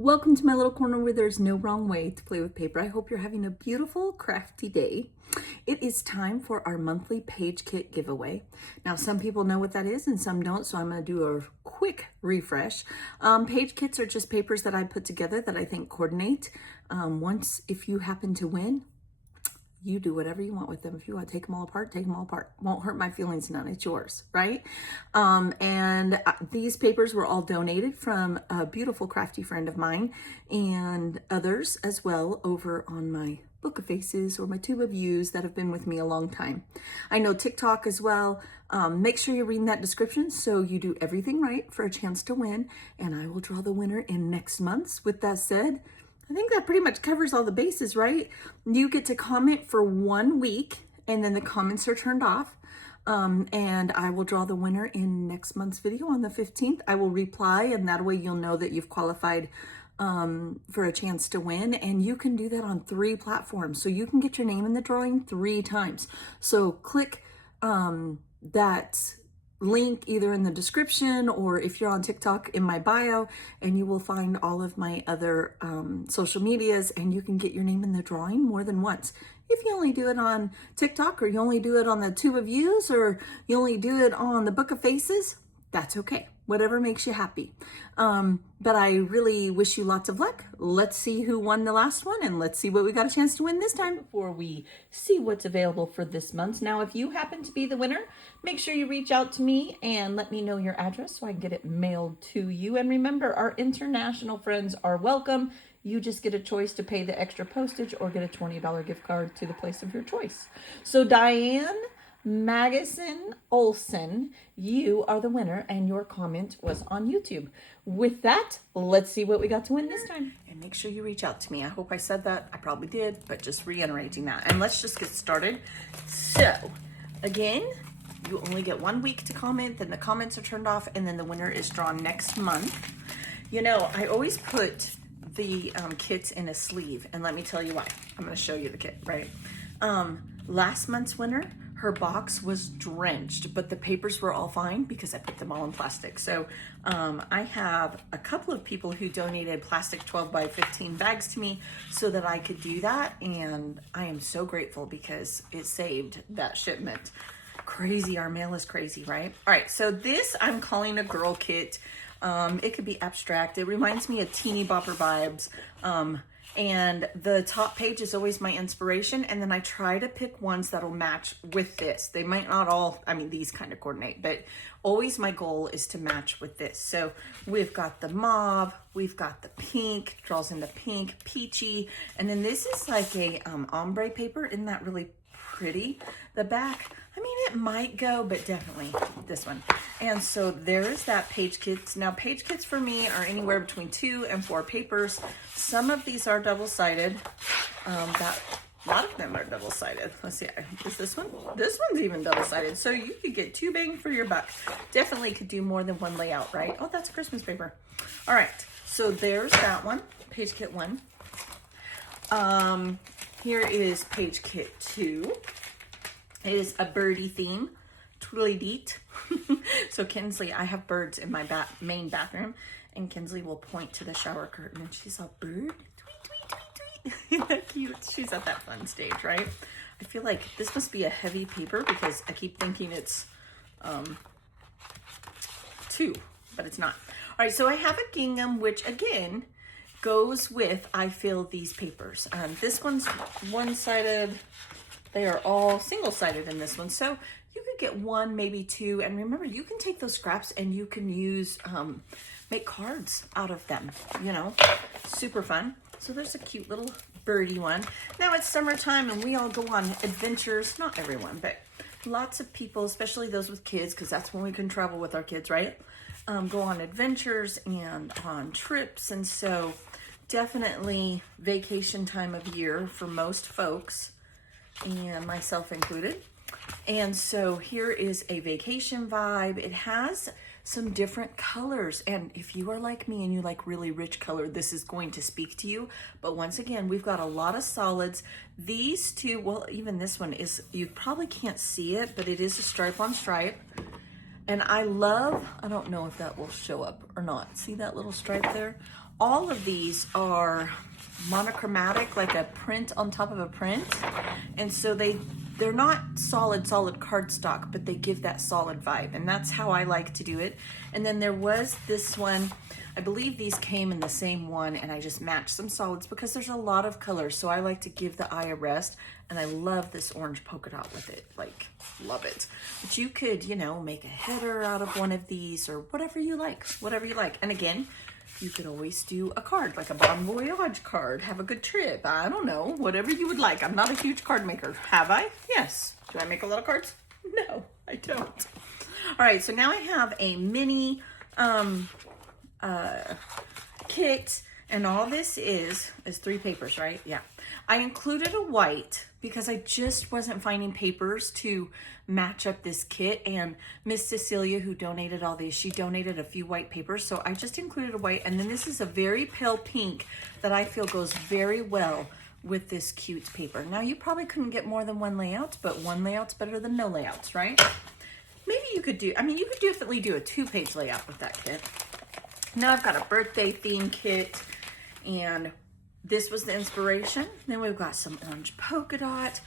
Welcome to my little corner where there's no wrong way to play with paper. I hope you're having a beautiful, crafty day. It is time for our monthly page kit giveaway. Now, some people know what that is and some don't, so I'm going to do a quick refresh. Page kits are just papers that I put together that I think coordinate. If you happen to win, you do whatever you want with them. If you want to take them all apart, take them all apart. Won't hurt my feelings none. It's yours, right? These papers were all donated from a beautiful crafty friend of mine and others as well over on my Book of Faces or my Tube of Views that have been with me a long time. I know TikTok as well. Make sure you're reading that description so you do everything right for a chance to win. And I will draw the winner in next month's. With that said, I think that pretty much covers all the bases, right? You get to comment for 1 week and then the comments are turned off. And I will draw the winner in next month's video on the 15th. I will reply and that way you'll know that you've qualified for a chance to win. And you can do that on 3 platforms. So you can get your name in the drawing 3 times. So click that link either in the description or if you're on TikTok in my bio, and you will find all of my other social medias, and you can get your name in the drawing more than once. If you only do it on TikTok, or you only do it on the Tube of Views, or you only do it on the Book of Faces, that's okay. Whatever makes you happy. But I really wish you lots of luck. Let's see who won the last one, and let's see what we got a chance to win this time before we see what's available for this month. Now, if you happen to be the winner, make sure you reach out to me and let me know your address so I can get it mailed to you. And remember, our international friends are welcome. You just get a choice to pay the extra postage or get a $20 gift card to the place of your choice. So Diane Magison Olson, you are the winner, and your comment was on YouTube. With that, let's see what we got to win this time. And make sure you reach out to me. I hope I said that. I probably did, but just reiterating that. And let's just get started. So, again, you only get 1 week to comment, then the comments are turned off, and then the winner is drawn next month. You know, I always put the kits in a sleeve, and let me tell you why. I'm going to show you the kit, right? Last month's winner, her box was drenched, but the papers were all fine because I put them all in plastic. So I have a couple of people who donated plastic 12 by 15 bags to me so that I could do that. And I am so grateful because it saved that shipment. Crazy, our mail is crazy, right? All right, so this I'm calling a girl kit. It could be abstract. It reminds me of teeny bopper vibes. And the top page is always my inspiration. And then I try to pick ones that'll match with this. They might not all, I mean, these kind of coordinate, but always my goal is to match with this. So we've got the mauve, we've got the pink, draws into pink, peachy. And then this is like a ombre paper. Isn't that really pretty? The back, I mean, it might go, but definitely this one. And so there's that page kits. Now, page kits for me are anywhere between 2 and 4 papers. Some of these are double-sided. A lot of them are double-sided. Let's see, is this one? This one's even double-sided. So you could get 2 bang for your buck. Definitely could do more than 1 layout, right? Oh, that's a Christmas paper. All right, so there's that one, page kit 1. Here is page kit 2. It is a birdie theme, tweedledee. So Kinsley, I have birds in my main bathroom, and Kinsley will point to the shower curtain and she saw a bird. Tweet, tweet, tweet, tweet. Isn't that cute? She's at that fun stage, right? I feel like this must be a heavy paper because I keep thinking it's 2, but it's not. All right, so I have a gingham, which again goes with, I feel, these papers. This one's one-sided. They are all single-sided in this one. So you could get 1, maybe 2. And remember, you can take those scraps and you can use, make cards out of them, you know, super fun. So there's a cute little birdie one. Now it's summertime and we all go on adventures. Not everyone, but lots of people, especially those with kids, because that's when we can travel with our kids, right? Go on adventures and on trips. And so definitely vacation time of year for most folks, and myself included. And so here is a vacation vibe. It has some different colors, and if you are like me and you like really rich color, this is going to speak to you. But once again, we've got a lot of solids. These 2, well, even this one is, you probably can't see it, but it is a stripe on stripe. And I love, I don't know if that will show up or not. See that little stripe there? all of these are monochromatic, like a print on top of a print. And so they're not solid cardstock, but they give that solid vibe. And that's how I like to do it. And then there was this one, I believe these came in the same one, and I just matched some solids because there's a lot of colors. So I like to give the eye a rest. And I love this orange polka dot with it, like, love it. But you could, you know, make a header out of one of these or whatever you like, whatever you like. And again, you could always do a card, like a Bon Voyage card, have a good trip. I don't know, whatever you would like. I'm not a huge card maker. Have I? Yes. Do I make a lot of cards? No, I don't. All right, so now I have a mini kit, and all this is 3 papers, right? Yeah. I included a white because I just wasn't finding papers to match up this kit, and Miss Cecilia, who donated all these, she donated a few white papers, so I just included a white. And then this is a very pale pink that I feel goes very well with this cute paper. Now, you probably couldn't get more than one layout, but one layout's better than no layouts, right? Maybe you could do, I mean, you could definitely do a 2-page layout with that kit. Now I've got a birthday theme kit, and this was the inspiration. Then we've got some orange polka dot.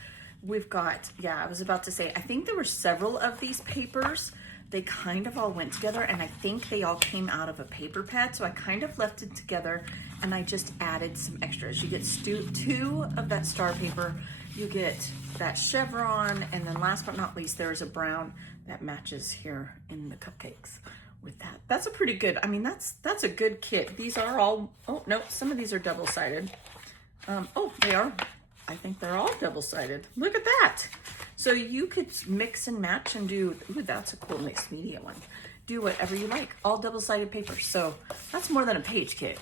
We've got, yeah, I was about to say, I think there were several of these papers. They kind of all went together, and I think they all came out of a paper pad. So I kind of left it together, and I just added some extras. You get 2 of that star paper. You get that chevron, and then last but not least, there's a brown that matches here in the cupcakes with that. That's a pretty good, I mean, that's a good kit. These are all, oh no, some of these are double-sided. Oh, they are, I think they're all double-sided. Look at that. So you could mix and match and do, ooh, that's a cool mixed media one. Do whatever you like, all double-sided paper. So that's more than a page kit,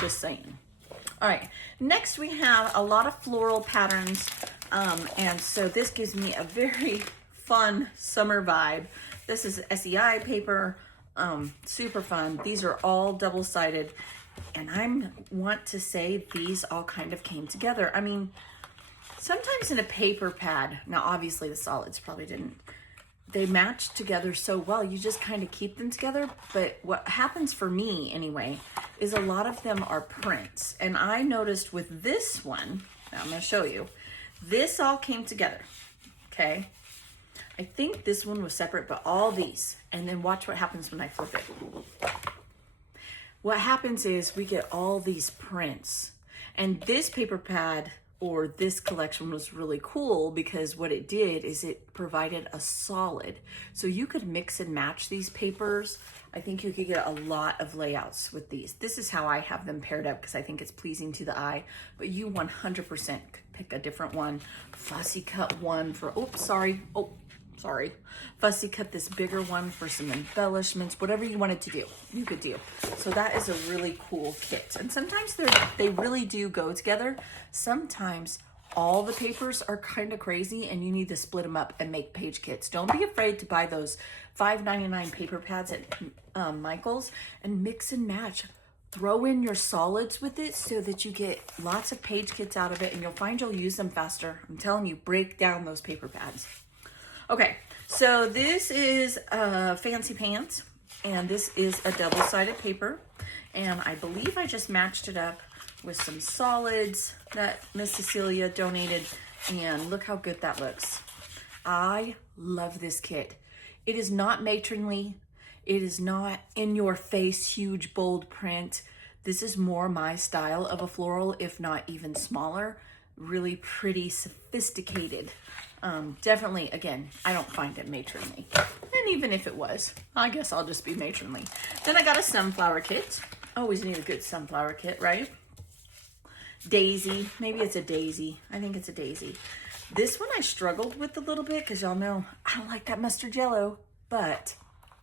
just saying. All right, next we have a lot of floral patterns. And so this gives me a very fun summer vibe. This is SEI paper, super fun. These are all double-sided, and I want to say these all kind of came together. I mean, sometimes in a paper pad, now obviously the solids probably didn't, they match together so well, you just kind of keep them together. But what happens for me anyway, is a lot of them are prints. And I noticed with this one, now I'm gonna show you, this all came together, okay? I think this one was separate, but all these, and then watch what happens when I flip it. What happens is we get all these prints, and this paper pad or this collection was really cool because what it did is it provided a solid. So you could mix and match these papers. I think you could get a lot of layouts with these. This is how I have them paired up because I think it's pleasing to the eye, but you 100% could pick a different one. Fussy cut one for, sorry, fussy cut this bigger one for some embellishments, whatever you wanted to do, you could do. So that is a really cool kit. And sometimes they really do go together. Sometimes all the papers are kind of crazy and you need to split them up and make page kits. Don't be afraid to buy those $5.99 paper pads at Michael's and mix and match. Throw in your solids with it so that you get lots of page kits out of it, and you'll find you'll use them faster. I'm telling you, break down those paper pads. Okay, so this is Fancy Pants, and this is a double-sided paper, and I believe I just matched it up with some solids that Miss Cecilia donated, and look how good that looks. I love this kit. It is not matronly. It is not in your face, huge, bold print. This is more my style of a floral, if not even smaller. Really pretty, sophisticated. Definitely, again, I don't find it matronly. And even if it was, I guess I'll just be matronly. Then I got a sunflower kit. Always need a good sunflower kit, right? Daisy, maybe it's a daisy. I think it's a daisy. This one I struggled with a little bit because y'all know I don't like that mustard yellow, but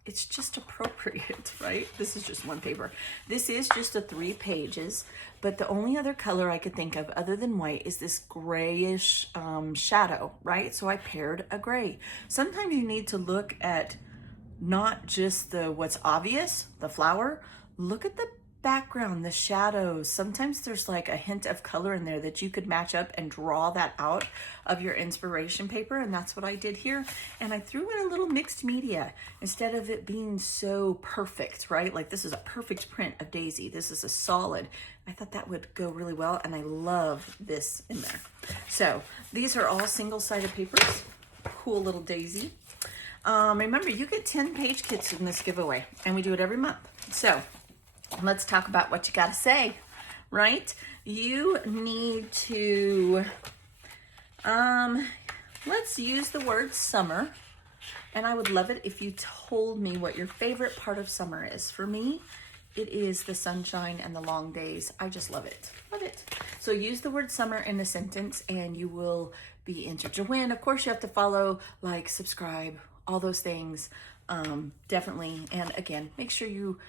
it's just appropriate, right? This is just one paper. This is just a 3 pages, but the only other color I could think of other than white is this grayish shadow, right? So I paired a gray. Sometimes you need to look at not just what's obvious, the flower, look at the background, the shadows. Sometimes there's like a hint of color in there that you could match up and draw that out of your inspiration paper. And that's what I did here. And I threw in a little mixed media instead of it being so perfect, right? Like this is a perfect print of Daisy. This is a solid. I thought that would go really well. And I love this in there. So these are all single-sided papers. Cool little Daisy. Remember, you get 10 page kits in this giveaway, and we do it every month. So let's talk about what you got to say, right? You need to, let's use the word summer. And I would love it if you told me what your favorite part of summer is. For me, it is the sunshine and the long days. I just love it. Love it. So use the word summer in a sentence and you will be entered to win. Of course, you have to follow, like, subscribe, all those things. Definitely. And again, make sure you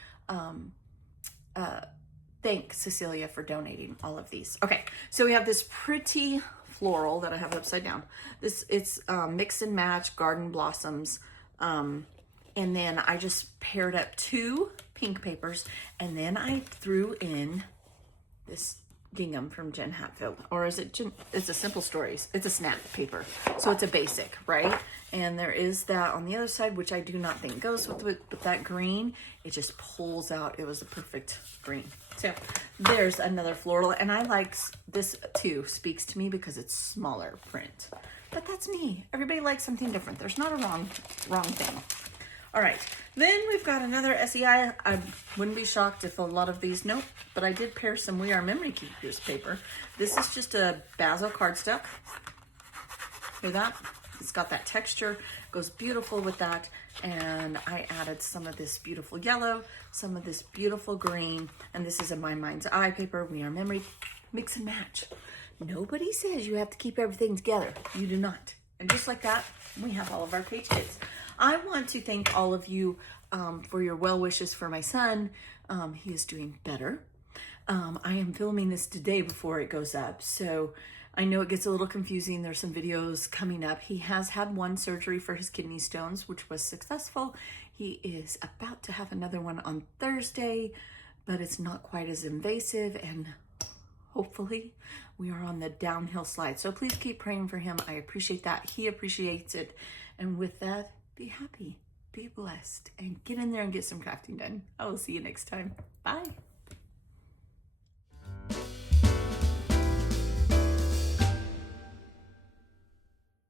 thank Cecilia for donating all of these. Okay, so we have this pretty floral that I have upside down. It's mix and match garden blossoms. And then I just paired up 2 pink papers, and then I threw in this gingham from Jen Hatfield, or is it Jen? It's a Simple Stories. It's a snap paper, so it's a basic, right? And there is that on the other side, which I do not think goes with that green. It just pulls out. It was the perfect green. So there's another floral, and I like this too. Speaks to me because it's smaller print, but that's me. Everybody likes something different. There's not a wrong thing. All right, then we've got another SEI. I wouldn't be shocked if a lot of these, nope, but I did pair some We Are Memory Keepers paper. This is just a basil cardstock. Hear that? It's got that texture, goes beautiful with that. And I added some of this beautiful yellow, some of this beautiful green, and this is a My Mind's Eye paper. We Are Memory, mix and match. Nobody says you have to keep everything together. You do not. And just like that, we have all of our page kits. I want to thank all of you for your well wishes for my son. He is doing better. I am filming this today before it goes up, so I know it gets a little confusing. There's some videos coming up. He has had 1 surgery for his kidney stones, which was successful. He is about to have another one on Thursday, but it's not quite as invasive, and hopefully we are on the downhill slide. So please keep praying for him. I appreciate that. He appreciates it. And with that, be happy, be blessed, and get in there and get some crafting done. I will see you next time. Bye.